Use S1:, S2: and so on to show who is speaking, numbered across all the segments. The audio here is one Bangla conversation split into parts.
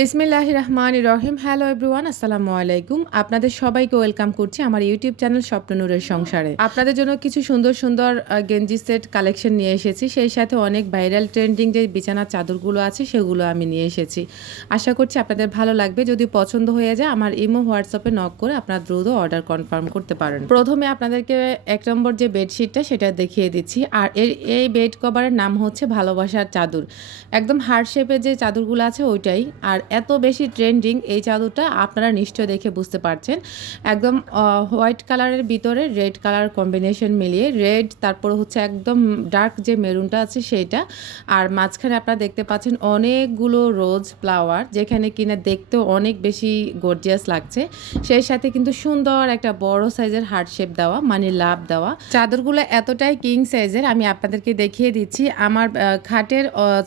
S1: বিসমিল্লাহ রহমান রহিম হ্যালো এভরিওয়ান আসসালামু আলাইকুম। আপনাদের সবাইকে ওয়েলকাম করছি আমার ইউটিউব চ্যানেল স্বপ্ননূরের সংসারে। আপনাদের জন্য কিছু সুন্দর সুন্দর গেঞ্জি সেট কালেকশন নিয়ে এসেছি। সেই সাথে অনেক ভাইরাল ট্রেন্ডিং যে বিছানার চাদরগুলো আছে, সেগুলো আমি নিয়ে এসেছি। আশা করছি আপনাদের ভালো লাগবে। যদি পছন্দ হয়ে যায়, আমার ইমো, হোয়াটসঅ্যাপে নক করে আপনারা দ্রুত অর্ডার কনফার্ম করতে পারেন। প্রথমে আপনাদেরকে এক নম্বর যে বেডশিটটা সেটা দেখিয়ে দিচ্ছি। আর এর, এই বেড কভারের নাম হচ্ছে ভালোবাসার চাদর। একদম হার্ড শেপের যে চাদরগুলো আছে, ওইটাই। আর এত বেশি ট্রেন্ডিং এই চাদরটা আপনারা নিশ্চয় দেখে বুঝতে পারছেন। একদম হোয়াইট কালারের ভিতরে রেড কালার কম্বিনেশন মিলিয়ে রেড তারপর হচ্ছে একদম ডার্ক যে মেরুনটা আছে সেইটা আর মাঝখানে আপনারা দেখতে পাচ্ছেন অনেকগুলো রোজ ফ্লাওয়ার যেখানে কিনা দেখতেও অনেক বেশি গর্জিয়াস লাগছে। সেই সাথে কিন্তু সুন্দর একটা বড় সাইজের হার্ট শেপ দেওয়া মানে লাভ দেওয়া। চাদরগুলো এতটাই কিং সাইজের আমি আপনাদেরকে দেখিয়ে দিচ্ছি। আমার খাটের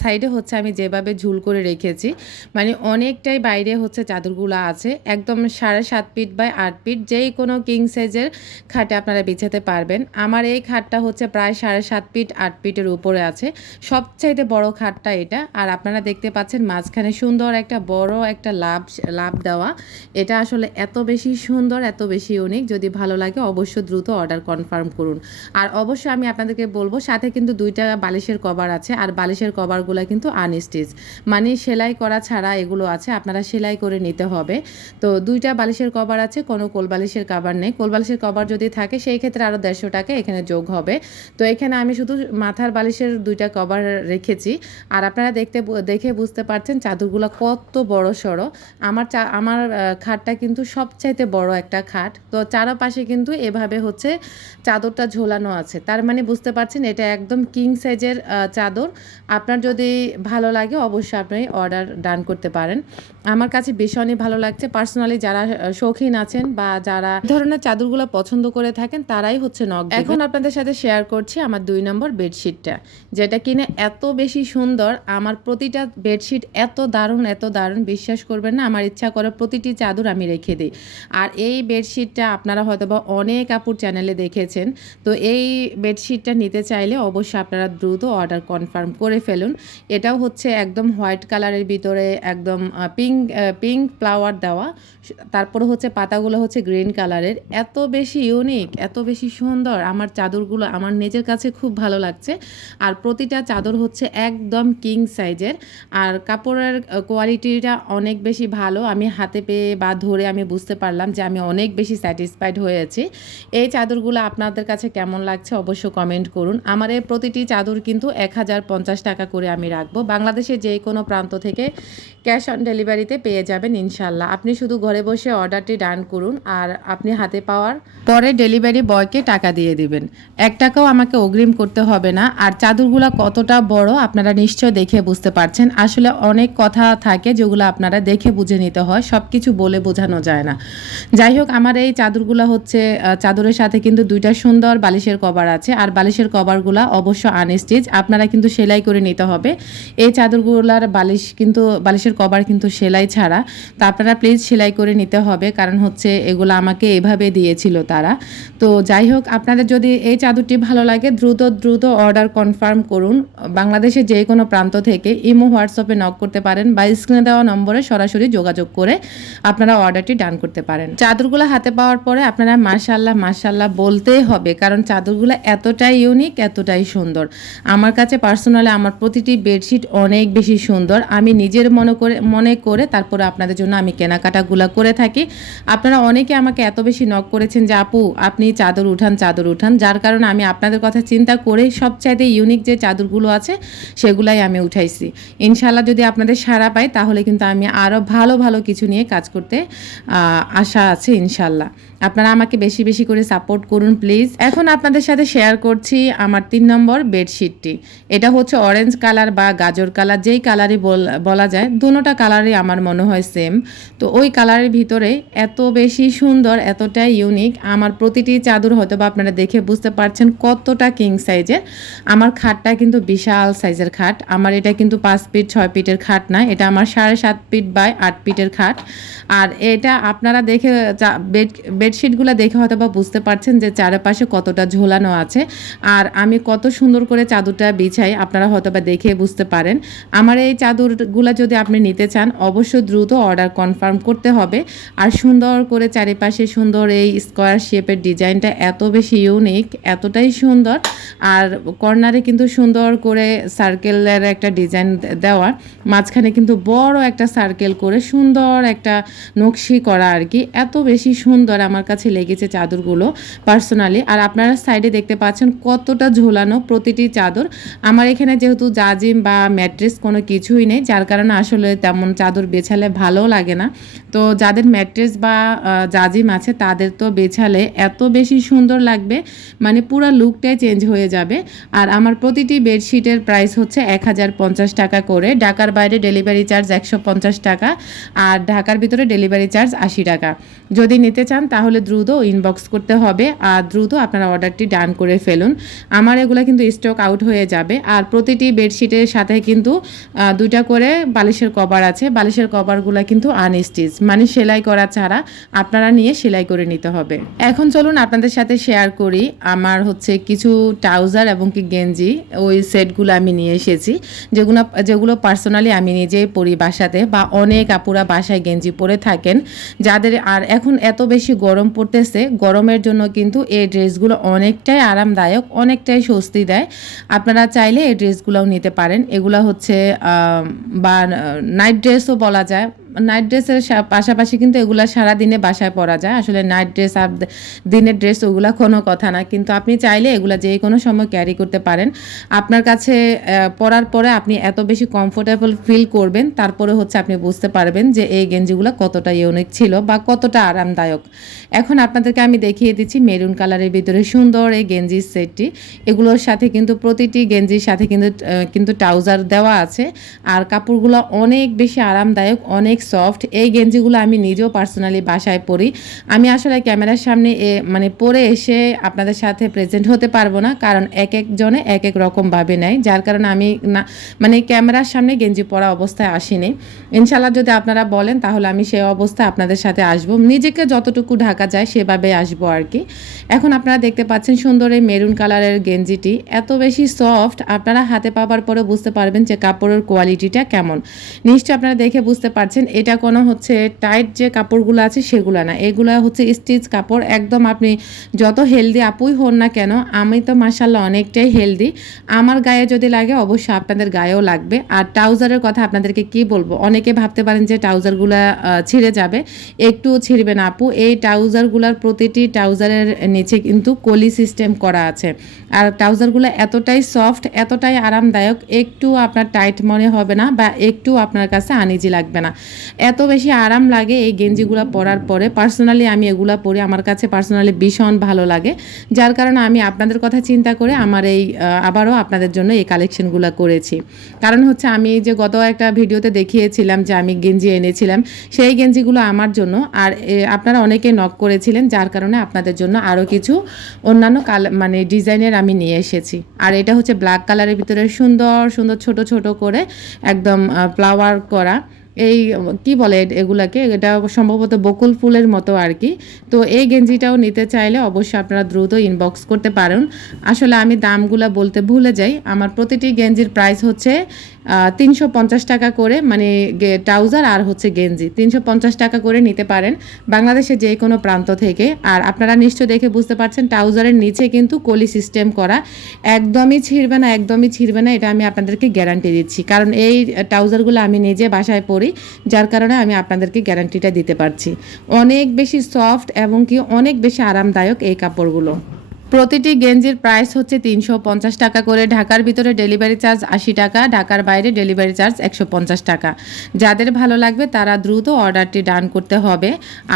S1: সাইডে হচ্ছে আমি যেভাবে ঝুল করে রেখেছি মানে অনেকটাই বাইরে হচ্ছে চাদরগুলো আছে। একদম সাড়ে সাত ফিট বাই আট ফিট যেই কোনো কিং সাইজের খাটে আপনারা বিছাতে পারবেন। আমার এই খাটটা হচ্ছে প্রায় সাড়ে সাত ফিট আট ফিটের উপরে আছে। সবচাইতে বড় খাটটা এটা। আর আপনারা দেখতে পাচ্ছেন মাঝখানে সুন্দর একটা বড় একটা লাভ লাভ দেওয়া। এটা আসলে এত বেশি সুন্দর, এত বেশি ইউনিক যদি ভালো লাগে অবশ্য দ্রুত অর্ডার কনফার্ম করুন। আর অবশ্যই আমি আপনাদেরকে বলব, সাথে কিন্তু দুইটা বালিশের কভার আছে। আর বালিশের কভারগুলো কিন্তু আনস্টিচ মানে সেলাই করা ছাড়া এগুলো আছে, আপনারা সেলাই করে নিতে হবে। তো দুইটা বালিশের কভার আছে, কোনো কোল বালিশের কভার নেই। কোল বালিশের কভার যদি থাকে, সেই ক্ষেত্রে আরও দেড়শো টাকা এখানে যোগ হবে। তো এখানে আমি শুধু মাথার বালিশের দুইটা কভার রেখেছি। আর আপনারা দেখতে দেখে বুঝতে পারছেন চাদরগুলো কত বড় সড়ো। আমার চা, আমার খাটটা কিন্তু সবচাইতে বড় একটা খাট। তো চারপাশে কিন্তু এভাবে হচ্ছে চাদরটা ঝোলানো আছে। তার মানে বুঝতে পারছেন, এটা একদম কিং সাইজের চাদর। আপনার যদি ভালো লাগে, অবশ্যই আপনি অর্ডার ডান করতে পারেন। আমার কাছে ভীষণই ভালো লাগছে। পার্সোনালি যারা শৌখিন আছেন বা যারা ধরনের চাদরগুলো পছন্দ করে থাকেন, তারাই হচ্ছে নক এখন আপনাদের সাথে শেয়ার করছি আমার দুই নম্বর বেডশিটটা যেটা কিনে এত বেশি সুন্দর। আমার প্রতিটা বেডশিট এত দারুণ এত দারুণ। বিশ্বাস করবেন না, আমার ইচ্ছা করে প্রতিটি চাদর আমি রেখে দিই। আর এই বেডশিটটা আপনারা হয়তো বা অনেক আপুর চ্যানেলে দেখেছেন। তো এই বেডশিটটা নিতে চাইলে অবশ্যই আপনারা দ্রুত অর্ডার কনফার্ম করে ফেলুন। এটাও হচ্ছে একদম হোয়াইট কালারের ভিতরে একদম পিঙ্ক পিঙ্ক ফ্লাওয়ার দেওয়া। তারপরে হচ্ছে পাতাগুলো হচ্ছে গ্রিন কালারের এত বেশি ইউনিক এত বেশি সুন্দর। আমার চাদরগুলো আমার নিজের কাছে খুব ভালো লাগছে। আর প্রতিটা চাদর হচ্ছে একদম কিং সাইজের আর কাপড়ের কোয়ালিটিটা অনেক বেশি ভালো। আমি হাতে পেয়ে বা ধরে আমি বুঝতে পারলাম যে আমি অনেক বেশি স্যাটিসফাইড হয়েছি। এই চাদরগুলো আপনাদের কাছে কেমন লাগছে অবশ্য কমেন্ট করুন। আমার এই প্রতিটি চাদর কিন্তু এক হাজার পঞ্চাশ টাকা করে আমি রাখব। বাংলাদেশের যে কোনো প্রান্ত থেকে ক্যাশ অন ডেলিভারিতে পেয়ে যাবেন ইনশাল্লাহ। আপনি শুধু ঘরে বসে অর্ডারটি ডান করুন আর আপনি হাতে পাওয়ার পরে ডেলিভারি বয়কে টাকা দিয়ে দিবেন। এক টাকাও আমাকে অগ্রিম করতে হবে না। আর চাদরগুলো কতটা বড় আপনারা নিশ্চয় দেখে বুঝতে পারছেন। আসলে অনেক কথা থাকে যেগুলো আপনারা দেখে বুঝে নিতে হয় সব কিছু বলে বোঝানো যায় না। যাই হোক, আমার এই চাদরগুলো হচ্ছে চাদরের সাথে কিন্তু দুইটা সুন্দর বালিশের কভার আছে। আর বালিশের কভারগুলো অবশ্য আনস্টিচ। আপনারা কিন্তু সেলাই করে নিতে হবে। এই চাদরগুলার বালিশ কিন্তু, বালিশের কভার কিন্তু সেলাই ছাড়া। তো আপনারা প্লিজ সেলাই করে নিতে হবে। কারণ হচ্ছে এগুলো আমাকে এভাবে দিয়েছিল তারা। তো যাই হোক, আপনাদের যদি এই চাদরটি ভালো লাগে, দ্রুত দ্রুত অর্ডার কনফার্ম করুন। বাংলাদেশের যে কোনো প্রান্ত থেকে ইমো, হোয়াটসঅ্যাপে নক করতে পারেন বা স্ক্রিনে দেওয়া নম্বরে সরাসরি যোগাযোগ করে আপনারা অর্ডারটি ডান করতে পারেন। চাদরগুলো হাতে পাওয়ার পরে আপনারা মাশাল্লাহ মাশাল্লাহ বলতেই হবে, কারণ চাদরগুলো এতটাই ইউনিক এতটাই সুন্দর। আমার কাছে পার্সোনালি আমার প্রতিটি বেডশিট অনেক বেশি সুন্দর। আমি নিজের মনে করে মনে করে তারপরে আপনাদের জন্য আমি কেনাকাটাগুলো করে থাকি। আপনারা অনেকে আমাকে এত বেশি নক করেছেন যে, আপু, আপনি চাদর উঠান চাদর উঠান। যার কারণে আমি আপনাদের কথা চিন্তা করে সবচাইতে ইউনিক যে চাদরগুলো আছে, সেগুলাই আমি উঠাইছি। ইনশাল্লাহ যদি আপনাদের সাড়া পাই, তাহলে কিন্তু আমি আরও ভালো ভালো কিছু নিয়ে কাজ করতে আশা আছে ইনশাল্লাহ আপনারা আমাকে বেশি বেশি করে সাপোর্ট করুন প্লিজ এখন আপনাদের সাথে শেয়ার করছি আমার তিন নম্বর বেডশিটটি এটা হচ্ছে অরেঞ্জ কালার বা গাজর কালার যেই কালারই বলা যায় দুটোটা কালারই আমার মনে হয় সেম তো ওই কালারের ভিতরে এত বেশি সুন্দর, এতটাই ইউনিক আমার প্রতিটি চাদর হয়তো বা আপনারা দেখে বুঝতে পারছেন কতটা কিং সাইজের আমার খাটটা কিন্তু বিশাল সাইজের খাট। আমার এটা কিন্তু পাঁচ ফিট ছয় ফিটের খাট না, এটা আমার সাড়ে সাত ফিট বাই আট ফিটের খাট। আর এটা আপনারা দেখে বেড বেডশিটগুলো দেখে হয়তো বা বুঝতে পারছেন যে চারপাশে কতটা ঝোলানো আছে। আর আমি কত সুন্দর করে চাদরটা বিছাই, আপনারা হয়তো বা দেখে বুঝতে পারেন। আমার এই চাদরগুলো যদি আপনি নিতে চান অবশ্যই দ্রুত অর্ডার কনফার্ম করতে হবে। আর সুন্দর করে চারিপাশে সুন্দর এই স্কোয়ার শেপের ডিজাইনটা এত বেশি ইউনিক, এতটাই সুন্দর। আর কর্নারে কিন্তু সুন্দর করে সার্কেলের একটা ডিজাইন দেওয়া, মাঝখানে কিন্তু বড় একটা সার্কেল করে সুন্দর একটা নকশি করা আর কি। এত বেশি সুন্দর আমার কাছে লেগেছে চাদরগুলো পার্সোনালি। আর আপনারা সাইডে দেখতে পাচ্ছেন কতটা ঝোলানো প্রতিটি চাদর। আমার এখানে যেহেতু জাজিম বা ম্যাট্রেস কোনো কিছুই নেই, যার কারণে আসলে তেমন চাদর বেছালে ভালো লাগে না। তো যাদের ম্যাট্রেস বা জাজিম আছে, তাদের তো বেছালে এত বেশি সুন্দর লাগবে মানে পুরো লুকটাই চেঞ্জ হয়ে যাবে। আর আমার প্রতিটি বেডশিটের প্রাইস হচ্ছে এক হাজার পঞ্চাশ টাকা করে, ঢাকার বাইরে ডেলিভারি চার্জ একশো পঞ্চাশ টাকা, আর ঢাকার ভিতরে ডেলিভারি চার্জ আশি টাকা। যদি নিতে চান, তাহলে দ্রুত ইনবক্স করতে হবে, আর দ্রুত আপনারা অর্ডারটি ডান করে ফেলুন। আমার এগুলো কিন্তু স্টক আউট হয়ে যাবে, আর প্রতিটি বেডশিটের সাথে কিন্তু দুইটা করে বালিশের কভার আছে, বালিশের কভারগুলো কিন্তু আনস্টিচ মানে সেলাই করা ছাড়া আপনারা নিয়ে সেলাই করে নিতে হবে। এখন চলুন আপনাদের সাথে শেয়ার করি আমার হচ্ছে কিছু ট্রাউজার এবং কি গেঞ্জি, ওই সেটগুলো আমি নিয়ে এসেছি। যেগুলো যেগুলো পার্সোনালি আমি নিজেই পরি বাসাতে বা অনেক আপুরা বাসায় গেঞ্জি পরে থাকেন। যাদের আর এখন এত বেশি গরম পড়তেছে, গরমের জন্য কিন্তু এই ড্রেসগুলো অনেকটাই আরামদায়ক, অনেকটাই স্বস্তি দেয়। আপনারা চাইলে এই ড্রেসগুলোও নিতে পারেন। এগুলো হচ্ছে বা নাইট ড্রেসও বলা যায়। নাইট ড্রেসের পাশাপাশি কিন্তু এগুলা সারা দিনে বাসায় পরা যায়। আসলে নাইট ড্রেস আর দিনের ড্রেস ওগুলা কোনো কথা না। কিন্তু আপনি চাইলে এগুলা যে কোনো সময় ক্যারি করতে পারেন। আপনার কাছে পরার পরে আপনি এত বেশি কমফোর্টেবল ফিল করবেন, তারপরে হচ্ছে আপনি বুঝতে পারবেন যে এই গেঞ্জিগুলো কতটা ইউনিক ছিল বা কতটা আরামদায়ক। এখন আপনাদেরকে আমি দেখিয়ে দিচ্ছি মেরুন কালারের ভিতরে সুন্দর এই গেঞ্জির সেটটি। এগুলোর সাথে কিন্তু প্রতিটি গেঞ্জির সাথে কিন্তু কিন্তু ট্রাউজার দেওয়া আছে। আর কাপড়গুলো অনেক বেশি আরামদায়ক, অনেক সফট এই গেঞ্জিগুলো আমি নিজেও পার্সোনালি বাসায় পরি। আমি আসলে ক্যামেরার সামনে মানে পরে এসে আপনাদের সাথে প্রেজেন্ট হতে পারব না, কারণ এক একজনে এক এক রকম ভাবে নেয়, যার কারণে আমি না মানে ক্যামেরার সামনে গেঞ্জি পরা অবস্থায় আসিনি। ইনশাল্লাহ যদি আপনারা বলেন, তাহলে আমি সেই অবস্থায় আপনাদের সাথে আসব। নিজেকে যতটুকু ঢাকা যায়, সেভাবে আসব আর কি। এখন আপনারা দেখতে পাচ্ছেন সুন্দর এই মেরুন কালারের গেঞ্জিটি। এত বেশি সফট আপনারা হাতে পাবার পরে বুঝতে পারবেন যে কাপড়ের কোয়ালিটিটা কেমন। নিশ্চয় আপনারা দেখে বুঝতে পারছেন এটা কোনো হচ্ছে টাইট যে কাপড়গুলো আছে সেগুলো না। এগুলো হচ্ছে স্টিচ কাপড়। একদম আপনি যত হেলদি আপুই হন না কেন, আমি তো মাসাল্লাহ অনেকটাই হেলদি আমার গায়ে যদি লাগে অবশ্যই আপনাদের গায়েও লাগবে। আর ট্রাউজারের কথা আপনাদেরকে কি বলব? অনেকে ভাবতে পারেন যে ট্রাউজারগুলো ছিঁড়ে যাবে। একটুও ছিঁড়বে না আপু। এই ট্রাউজারগুলোর প্রতিটি ট্রাউজারের নিচে কিন্তু কলি সিস্টেম করা আছে। আর ট্রাউজারগুলো এতটাই সফট এতটাই আরামদায়ক, একটু আপনার টাইট মনে হবে না বা একটু আপনার কাছে আনিজি লাগবে না। এত বেশি আরাম লাগে এই গেঞ্জিগুলো পরার পরে। পার্সোনালি আমি এগুলা পরি, আমার কাছে পার্সোনালি ভীষণ ভালো লাগে। যার কারণে আমি আপনাদের কথা চিন্তা করে আমার এই আবারও আপনাদের জন্য এই কালেকশনগুলো করেছি। কারণ হচ্ছে আমি যে গত একটা ভিডিওতে দেখিয়েছিলাম যে আমি গেঞ্জি এনেছিলাম, সেই গেঞ্জিগুলো আমার জন্য। আর আপনারা অনেকে নক করেছিলেন, যার কারণে আপনাদের জন্য আরও কিছু অন্যান্য কাল মানে ডিজাইনের আমি নিয়ে এসেছি। আর এটা হচ্ছে ব্ল্যাক কালারের ভিতরে সুন্দর সুন্দর ছোট ছোট করে একদম ফ্লাওয়ার করা। এই কি বলে এগুলাকে? এটা সম্ভবত বকুল ফুলের মতো আর কি তো এই গেঞ্জিটাও নিতে চাইলে অবশ্যই আপনারা দ্রুত ইনবক্স করতে পারেন। আসলে আমি দামগুলো বলতে ভুলে যাই। আমার প্রতিটি গেঞ্জির প্রাইস হচ্ছে তিনশো পঞ্চাশ টাকা করে মানে ট্রাউজার আর হচ্ছে গেঞ্জি। তিনশো পঞ্চাশ টাকা করে নিতে পারেন বাংলাদেশের যে কোনো প্রান্ত থেকে। আর আপনারা নিশ্চয় দেখে বুঝতে পারছেন ট্রাউজারের নিচে কিন্তু কলি সিস্টেম করা একদমই ছিঁড়বে না, একদমই ছিঁড়বে না। এটা আমি আপনাদেরকে গ্যারান্টি দিচ্ছি। কারণ এই ট্রাউজারগুলো আমি নিজে বাসায় পরি যার কারণে আমি আপনাদেরকে গ্যারান্টিটা দিতে পারছি। অনেক বেশি সফট এবং কি অনেক বেশি আরামদায়ক এই কাপড়গুলো। প্রতিটি গেঞ্জির প্রাইস হচ্ছে তিনশো পঞ্চাশ টাকা করে। ঢাকার ভিতরে ডেলিভারি চার্জ আশি টাকা, ঢাকার বাইরে ডেলিভারি চার্জ একশো পঞ্চাশ টাকা। যাদের ভালো লাগবে তারা দ্রুত অর্ডারটি ডান করতে হবে।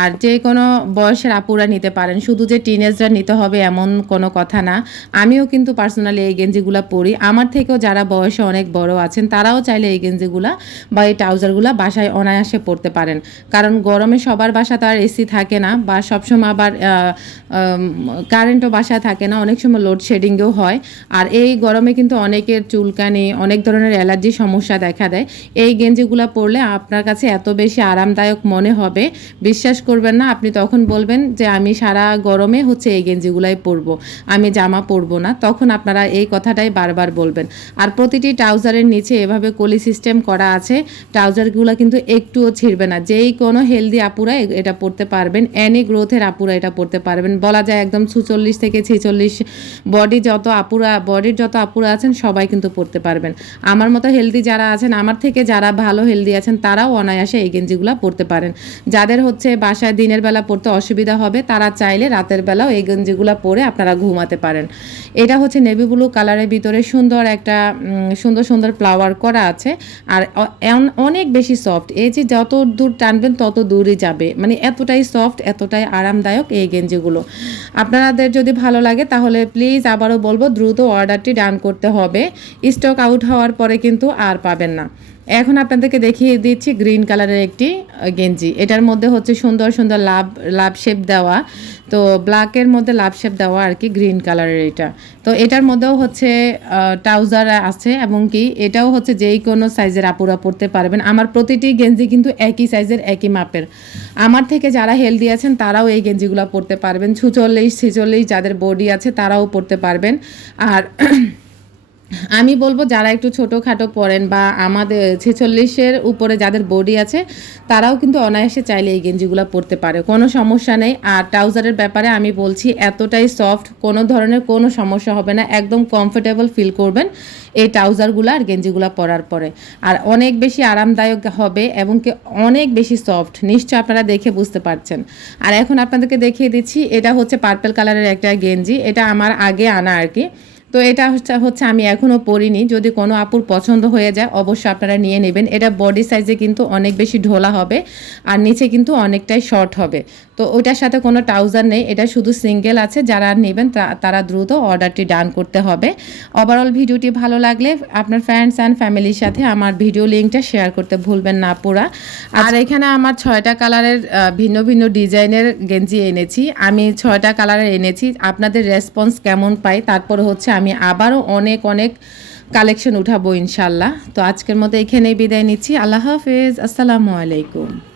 S1: আর যে কোনো বয়সের আপুরা নিতে পারেন। শুধু যে টিনেজরা নিতে হবে এমন কোনো কথা না। আমিও কিন্তু পার্সোনালি এই গেঞ্জিগুলো পরি। আমার থেকেও যারা বয়সে অনেক বড় আছেন, তারাও চাইলে এই গেঞ্জিগুলা বা এই ট্রাউজারগুলো বাসায় অনায়াসে পরতে পারেন। কারণ গরমে সবার বাসা তার এসি থাকে না বা সবসময় আবার কারেন্টও বাসা থাকে না, অনেক সময় লোডশেডিংও হয়। আর এই গরমে কিন্তু অনেকের চুলকানি, অনেক ধরনের অ্যালার্জি সমস্যা দেখা দেয়। এই গেঞ্জিগুলো পরলে আপনার কাছে এত বেশি আরামদায়ক মনে হবে, বিশ্বাস করবেন না, আপনি তখন বলবেন যে আমি সারা গরমে হচ্ছে এই গেঞ্জিগুলাই পরবো, আমি জামা পরবো না। তখন আপনারা এই কথাটাই বারবার বলবেন। আর প্রতিটি ট্রাউজারের নিচে এভাবে কলি সিস্টেম করা আছে, ট্রাউজারগুলো কিন্তু একটুও ছিঁড়বে না। যেই কোনো হেলদি আপুরা এটা পরতে পারবেন অ্যানি গ্রোথের আপুরা এটা পরতে পারবেন। বলা যায় একদম ছুচল্লিশ থেকে ছেচল্লিশ বডি যত আপুরা বডির যত আপুরা আছেন, সবাই কিন্তু পরতে পারবেন। আমার মতো হেলদি যারা আছেন, আমার থেকে যারা ভালো হেলদি আছেন, তারাও অনায়াসে এই গেঞ্জিগুলো পরতে পারেন। যাদের হচ্ছে বাসায় দিনের বেলা পরতে অসুবিধা হবে, তারা চাইলে রাতের বেলাও এই গেঞ্জিগুলো পরে আপনারা ঘুমাতে পারেন। এটা হচ্ছে নেভি ব্লু কালারের ভিতরে সুন্দর একটা সুন্দর সুন্দর ফ্লাওয়ার করা আছে। আর অনেক বেশি সফট এই যে যত দূর টানবেন, তত দূরই যাবে। মানে এতটাই সফট এতটাই আরামদায়ক এই গেঞ্জিগুলো। আপনাদের যদি ভালো লাগে, তাহলে প্লিজ আবারও বলব দ্রুত অর্ডারটি ডান করতে হবে। স্টক আউট হওয়ার পরে কিন্তু আর পাবেন না। এখন আপনাদেরকে দেখিয়ে দিচ্ছি গ্রিন কালারের একটি গেঞ্জি। এটার মধ্যে হচ্ছে সুন্দর সুন্দর লাভ লাভ শেপ দেওয়া। তো ব্ল্যাকের মধ্যে লাভ শেপ দেওয়া আর কি গ্রিন কালারের এটা। তো এটার মধ্যেও হচ্ছে ট্রাউজার আছে এবং কি এটাও হচ্ছে যেই কোনো সাইজের আপুরা পরতে পারবেন। আমার প্রতিটি গেঞ্জি কিন্তু একই সাইজের একই মাপের। আমার থেকে যারা হেলদি আছেন, তারাও এই গেঞ্জিগুলো পরতে পারবেন। ছুচল্লিশ, ছিচল্লিশ যাদের বডি আছে, তারাও পরতে পারবেন। আর আমি বলব যারা একটু ছোটোখাটো পরেন বা আমাদের ছেচল্লিশের উপরে যাদের বডি আছে, তারাও কিন্তু অনায়াসে চাইলে এই গেঞ্জিগুলো পরতে পারে। কোনো সমস্যা নেই। আর ট্রাউজারের ব্যাপারে আমি বলছি, এতটাই সফট কোনো ধরনের কোনো সমস্যা হবে না। একদম কমফোর্টেবল ফিল করবেন এই ট্রাউজারগুলো আর গেঞ্জিগুলো পরার পরে। আর অনেক বেশি আরামদায়ক হবে এবং কি অনেক বেশি সফট নিশ্চয় আপনারা দেখে বুঝতে পারছেন। আর এখন আপনাদেরকে দেখিয়ে দিচ্ছি, এটা হচ্ছে পার্পেল কালারের একটা গেঞ্জি। এটা আমার আগে আনা আর কি। তো এটা হচ্ছে আমি এখনও পরিনি যদি কোনো আপুর পছন্দ হয়ে যায়, অবশ্যই আপনারা নিয়ে নেবেন। এটা বডি সাইজে কিন্তু অনেক বেশি ঢোলা হবে, আর নিচে কিন্তু অনেকটাই শর্ট হবে। তো ওইটার সাথে কোনো ট্রাউজার নেই এটা শুধু সিঙ্গেল আছে যারা নেবেন তা- তারা দ্রুত অর্ডারটি ডান করতে হবে। ওভারঅল ভিডিওটি ভালো লাগলে আপনার ফ্রেন্ডস অ্যান্ড ফ্যামিলির সাথে আমার ভিডিও লিঙ্কটা শেয়ার করতে ভুলবেন না পুরা। আর এখানে আমার ছয়টা কালারের ভিন্ন ভিন্ন ডিজাইনের গেঞ্জি এনেছি। আমি ছয়টা কালারের এনেছি। আপনাদের রেসপন্স কেমন পাই? তারপর হচ্ছে আমি আবারও অনেক অনেক কালেকশন উঠাবো ইনশাল্লাহ। তো আজকের মতো এখানেই বিদায় নিচ্ছি। আল্লাহ হাফেজ। আসসালামু আলাইকুম।